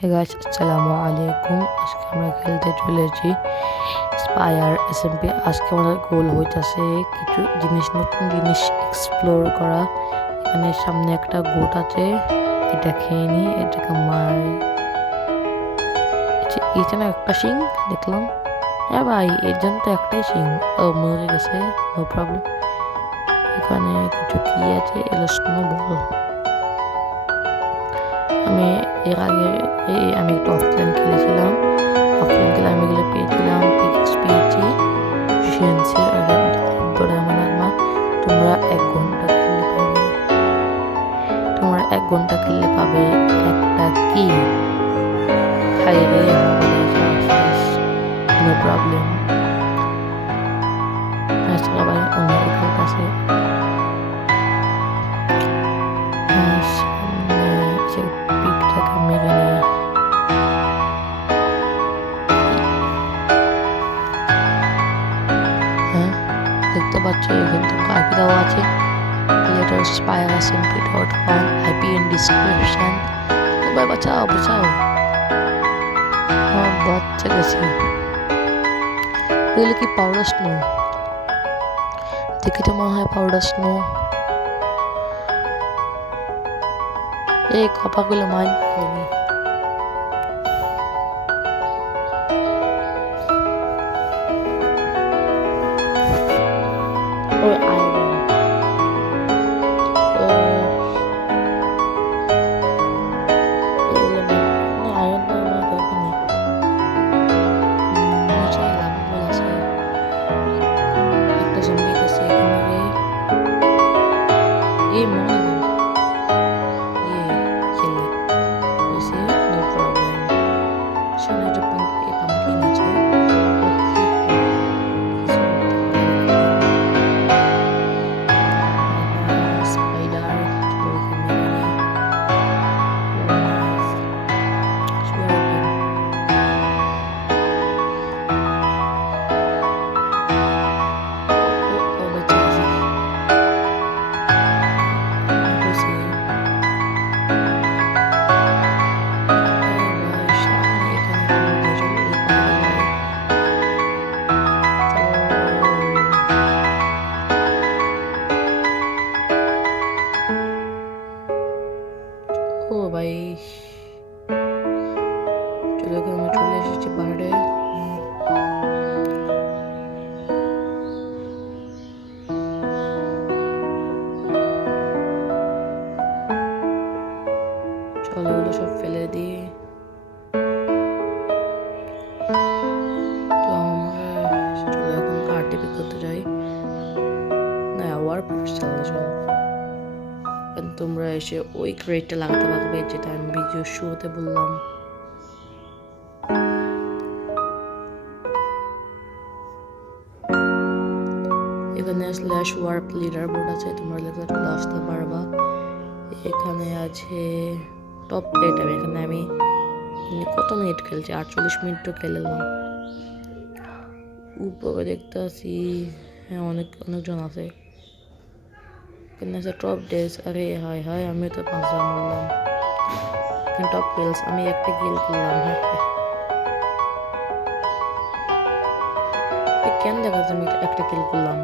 Hey guys, আসসালামু আলাইকুম। আজকে আমরা খেলতে চলেছি স্পায়ার এসএমপি। আজকে আমাদের গোল হইতাছে কিছু জিনিস, নতুন জিনিস এক্সপ্লোর করা। এখানে সামনে একটা গোট আছে, এটা খেয়ে নি, এটাকে মারি। এখানে একটা শিং দেখলাম। হ্যাঁ ভাই, এর জন্য তো একটাই শিং। ও মরে গেছে, নো প্রবলেম। এখানে কিছু কি আছে, এলো স্নোবল। আমি এর আগে আমি একটা অফলাইন খেলেছিলাম। অফলাইন খেলে আমি এগুলো পেয়েছিলাম, পিক্স পেয়েছি, এফিসিয়েন্সি আর ডায়মন্ড। তোমরা 1 ঘন্টা খেললে পাবে একটা কি খাইয়ে, নো প্রবলেম। সবাই অন্য খেলতেছে। মেরে নিয়ে দেখতে পাচ্ছ এখানে তোমরা আইপি দেওয়া আছে, leaderspirasmp.com, আইপি ইন ডিসক্রিপশন। তোমরা বাঁচাও আমার বাচ্চা গেছে। এগুলো কি পাউডার স্নো? দেখে তো মনে হয় পাউডার স্নো। এই কপাগুলো মাইন করিনি। ও ভাই, আমরা চলে এসেছি পাহাড়ে। চলো ওগুলো সব ফেলে দিই। তো আমরা চলো এখন আরটিপি করতে যাই। না, ওয়ার্প চলো। তোমরা এসে ওই ক্রেটটা লাগাতে পারবে যেটা আমি ভিডিও শুরুতে বললাম। এখানে স্ল্যাশ ওয়ার্প লিডার বোর্ড আছে, তোমরা লেখা চলে আসতে পারবা। এখানে আছে টপ রেট। আমি কত মিনিট খেলছি, 48 মিনিট তো খেললাম। উপরে দেখতে আসি, হ্যাঁ অনেকজন আছে। এখানে আছে টপ ডেজ। আরে হাই আমি তো 5 জন বললাম। এখানে টপ কিলস, আমি একটা কিল করলাম। হ্যাঁ, কেন দেখা যাচ্ছে আমি একটা কিল করলাম।